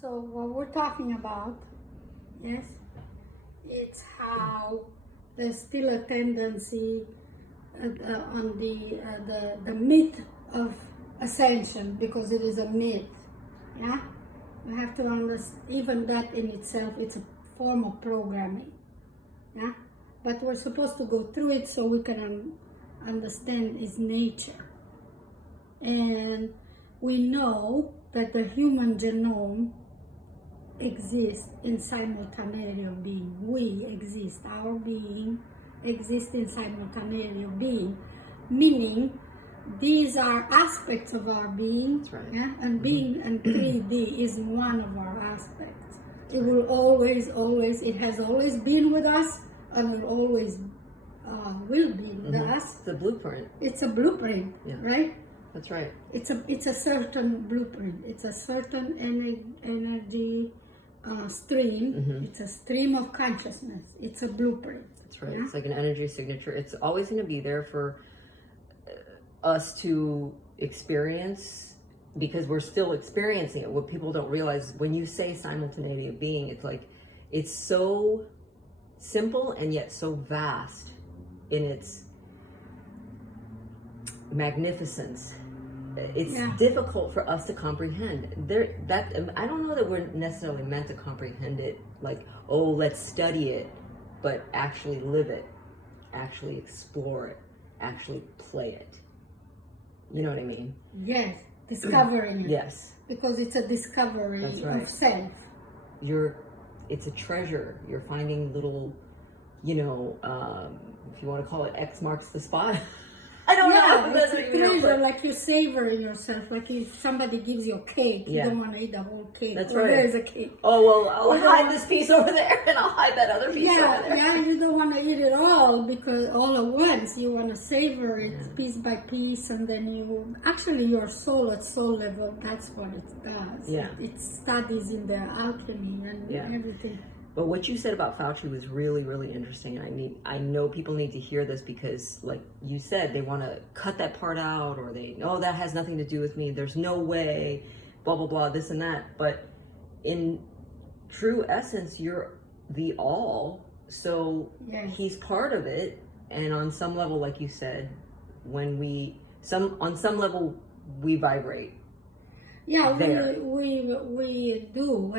So what we're talking about, yes, it's how there's still a tendency on the myth of ascension, because it is a myth. Yeah, you have to understand. Even that in itself, it's a form of programming. Yeah, but we're supposed to go through it so we can understand its nature. And we know that the human genome exists in simultaneity of being. We exist, our being exists in simultaneity of being, meaning these are aspects of our being. That's right. Yeah? And being and 3D is one of our aspects. It will always, it has always been with us, and will always will be with us. The blueprint. It's a blueprint, right? That's right. It's a certain blueprint. It's a certain energy stream. It's a stream of consciousness. It's a blueprint. That's right. Yeah? It's like an energy signature. It's always going to be there for us to experience, because we're still experiencing it. What people don't realize, when you say simultaneity of being, it's like, it's so simple and yet so vast in its magnificence. It's difficult for us to comprehend. I don't know that we're necessarily meant to comprehend it like, oh, let's study it, but actually live it, actually explore it, actually play it. You know what I mean? Yes, discovering it. Yes. Because it's a discovery of self. It's a treasure. You're finding little, if you want to call it X marks the spot. I don't know. It's a treasure, like you savoring yourself. Like if somebody gives you a cake, you don't want to eat the whole cake. That's right. There's a cake. Oh, well, I'll hide this piece over there, and I'll hide that other piece over there. Yeah, you don't want to eat it all, because all at once. You want to savor it piece by piece, and then your soul at soul level, that's what it does. Yeah. It studies in the alchemy and everything. But what you said about Fauci was really, really interesting. And I know people need to hear this, because, like you said, they want to cut that part out, or that has nothing to do with me. There's no way, blah, blah, blah, this and that. But in true essence, you're the all. So he's part of it. And on some level, like you said, on some level, we vibrate. Yeah, we do,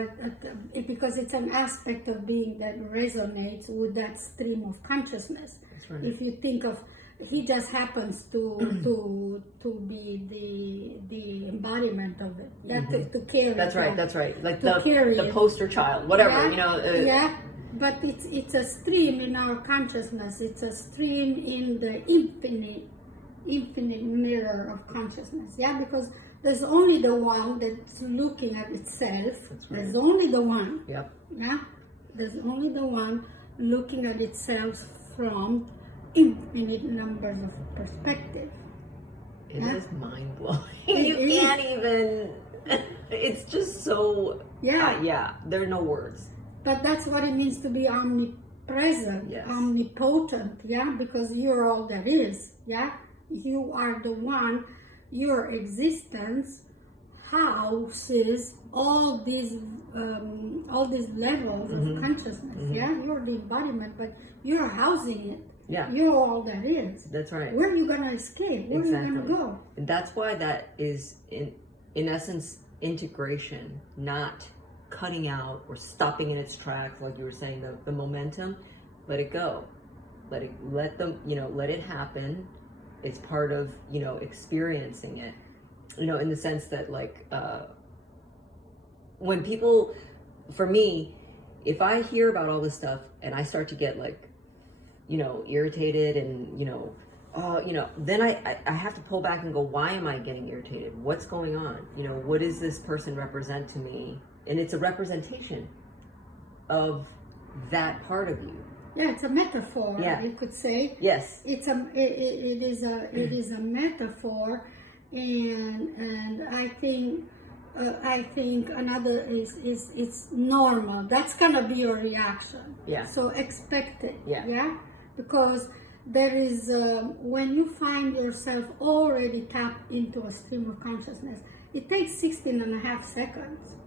because it's an aspect of being that resonates with that stream of consciousness. That's right. If you think of, he just happens to be the embodiment of it. Yeah, to carry. That's right. That's right. Like the poster child, whatever. But it's a stream in our consciousness. It's a stream in the infinite mirror of consciousness. Yeah, because there's only the one that's looking at itself. That's right. There's only the one. Yep. Yeah? There's only the one looking at itself from infinite numbers of perspective. It is mind-blowing. You can't even... It's just so... Yeah. There are no words. But that's what it means to be omnipresent, omnipotent, because you're all that is, You are the one. Your existence houses all these levels of consciousness. You're the embodiment, but you're housing it. You're all that is. That's right. Where are you gonna escape? Where are you gonna go? And that's why that is in essence integration, not cutting out or stopping in its tracks, like you were saying. The momentum, let it go, let it happen. It's part of, experiencing it, in the sense that, like, when people, for me, if I hear about all this stuff and I start to get, like, irritated and, then I have to pull back and go, why am I getting irritated? What's going on? What does this person represent to me? And it's a representation of that part of you. Yeah, it's a metaphor. You could say. Yes. It is a metaphor, and I think another is it's normal. That's gonna be your reaction. Yeah. So expect it. Yeah. Because there is when you find yourself already tapped into a stream of consciousness, it takes 16 and a half seconds.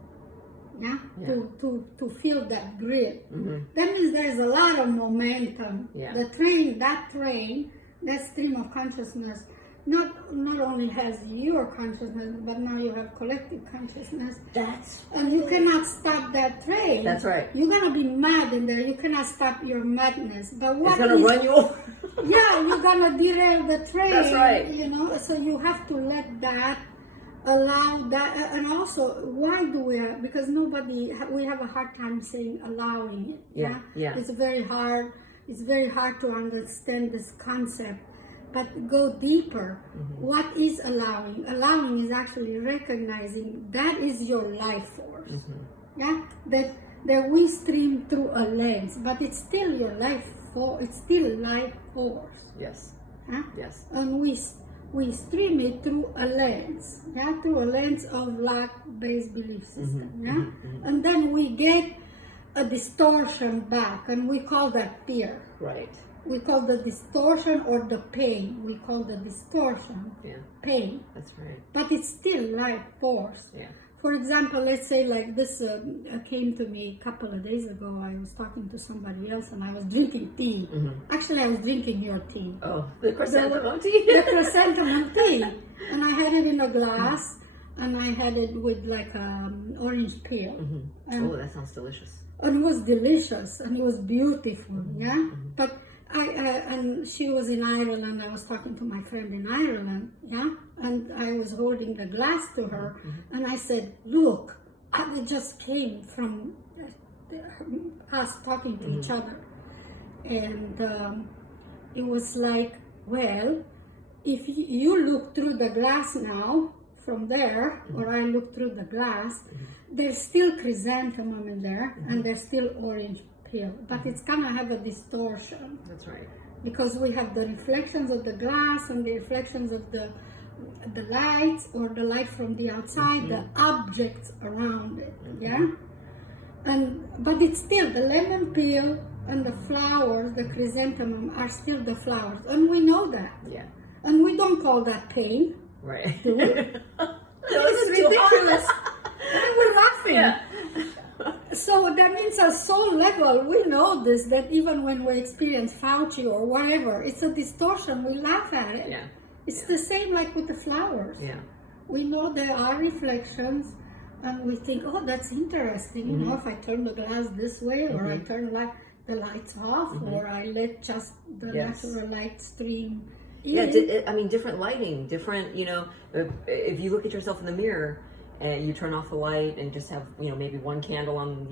Yeah? Yeah. To feel that grip. Mm-hmm. That means there's a lot of momentum. Yeah. That stream of consciousness, not only has your consciousness, but now you have collective consciousness. And you cannot stop that train. That's right. You're gonna be mad in there. You cannot stop your madness. But It's gonna run you over. yeah, you're gonna derail the train. That's right. You know, so you have to let that, allow that, and also, why do we? Because we have a hard time saying allowing it. Yeah, yeah. It's very hard. It's very hard to understand this concept. But go deeper. Mm-hmm. What is allowing? Allowing is actually recognizing that is your life force. Mm-hmm. Yeah, that we stream through a lens, but it's still your life force. It's still life force. Yes. Huh? Yes. And we stream it through a lens, yeah, through a lens of lack-based belief system, Mm-hmm. yeah, Mm-hmm. and then we get a distortion back, and we call that fear. Right. We call the distortion or the pain. We call the distortion pain. That's right. But it's still life force. Yeah. For example, let's say like this came to me a couple of days ago. I was talking to somebody else and I was drinking tea. Mm-hmm. Actually, I was drinking your tea. Oh, the chrysanthemum tea? The chrysanthemum tea. And I had it in a glass and I had it with like orange peel. Mm-hmm. Oh, that sounds delicious. And it was delicious and it was beautiful, yeah? Mm-hmm. But and she was in Ireland. I was talking to my friend in Ireland, yeah, and I was holding the glass to her, and I said, "Look, it just came from us talking to each other," and it was like, well, if you look through the glass now from there, or I look through the glass, there's still chrysanthemum in there, and there's still orange peel, but it's gonna have a distortion. That's right. Because we have the reflections of the glass and the reflections of the lights, or the light from the outside, the objects around it, yeah? But it's still the lemon peel and the flowers, the chrysanthemum, are still the flowers, and we know that. Yeah. And we don't call that pain, Right. do we? It's ridiculous. And we're laughing. Yeah. So that means at soul level, we know this, that even when we experience Fauci or whatever, it's a distortion. We laugh at it. Yeah. It's the same like with the flowers. Yeah. We know there are reflections, and we think, oh, that's interesting. You know, if I turn the glass this way, or I turn the lights off, or I let just the natural light stream in. Yeah, I mean, different lighting, different, if you look at yourself in the mirror, and you turn off the light and just have, maybe one candle on,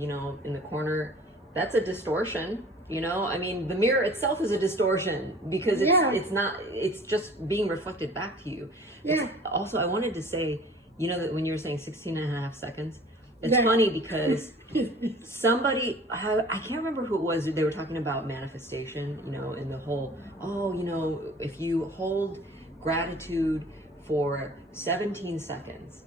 in the corner, that's a distortion, I mean, the mirror itself is a distortion because it's just being reflected back to you. Yeah. Also, I wanted to say, that when you were saying 16 and a half seconds, it's funny because somebody, I can't remember who it was, they were talking about manifestation, in the whole, if you hold gratitude for 17 seconds,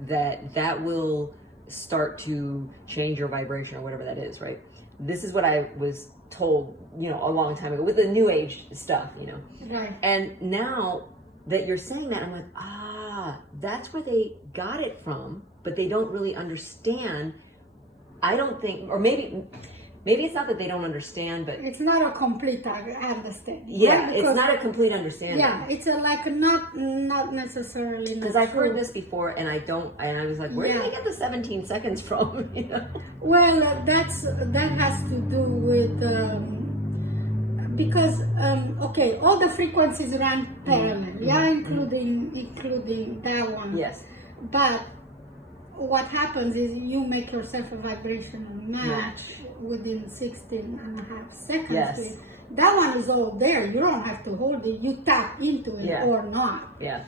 that will start to change your vibration or whatever that is, right? This is what I was told, a long time ago with the new age stuff, Right. And now that you're saying that, I'm like, that's where they got it from, but they don't really understand. I don't think, or maybe it's not that they don't understand, but it's not a complete understanding. Yeah, right? it's not a complete understanding. Yeah, it's not necessarily. Because I've heard this before, and I was like, where did they get the 17 seconds from? Well, that has to do with because all the frequencies run parallel, including that one. Yes. But what happens is you make yourself a vibrational match within 16 and a half seconds. Yes. That one is all there. You don't have to hold it. You tap into it or not. Yeah.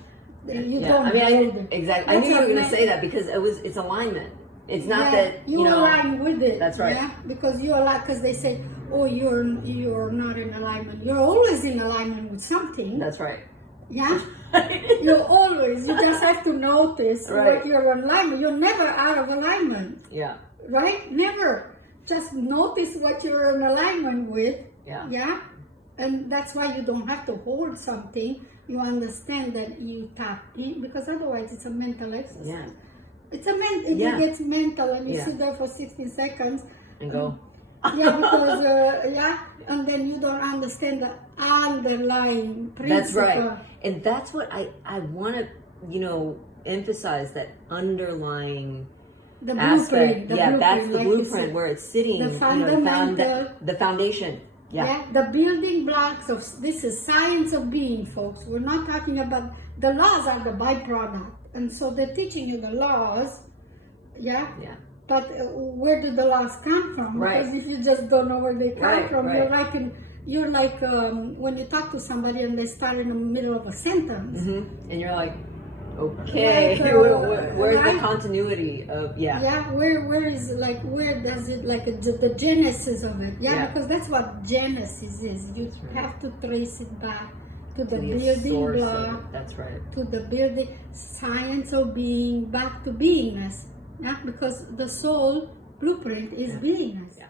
You don't hold it. Exactly. I knew you were going to say that because it's alignment. It's not that you align with it. That's right. Yeah, because you align. Because they say, "Oh, you're not in alignment." You're always in alignment with something. That's right. Yeah, you just have to notice what you're in alignment. You're never out of alignment. Yeah. Right? Never. Just notice what you're in alignment with. Yeah. Yeah. And that's why you don't have to hold something. You understand that you tap in, because otherwise it's a mental exercise. Yeah. It's a it Yeah. gets mental, and you Yeah. sit there for 16 seconds. And go. Yeah, because and then you don't understand the underlying principle. That's right. And that's what I want to, emphasize, that underlying The aspect. blueprint. The Yeah, that's blueprint, the like you blueprint said. where it's sitting. The fundamental. The foundation. Yeah. The building blocks of this is science of being, folks. We're not talking about the laws are the byproduct, and so they're teaching you the laws. Yeah. Yeah. But where do the laws come from? Right. Because if you just don't know where they come Right, from, right. you're like when you talk to somebody and they start in the middle of a sentence. Mm-hmm. And you're like, okay, Like, where's right? the continuity of Yeah, where does it, like the genesis of it? Yeah, because that's what genesis is. You have to trace it back to the building block. That's right. To the building science of being, back to beingness. Yeah, because the soul blueprint is beingness. Yeah.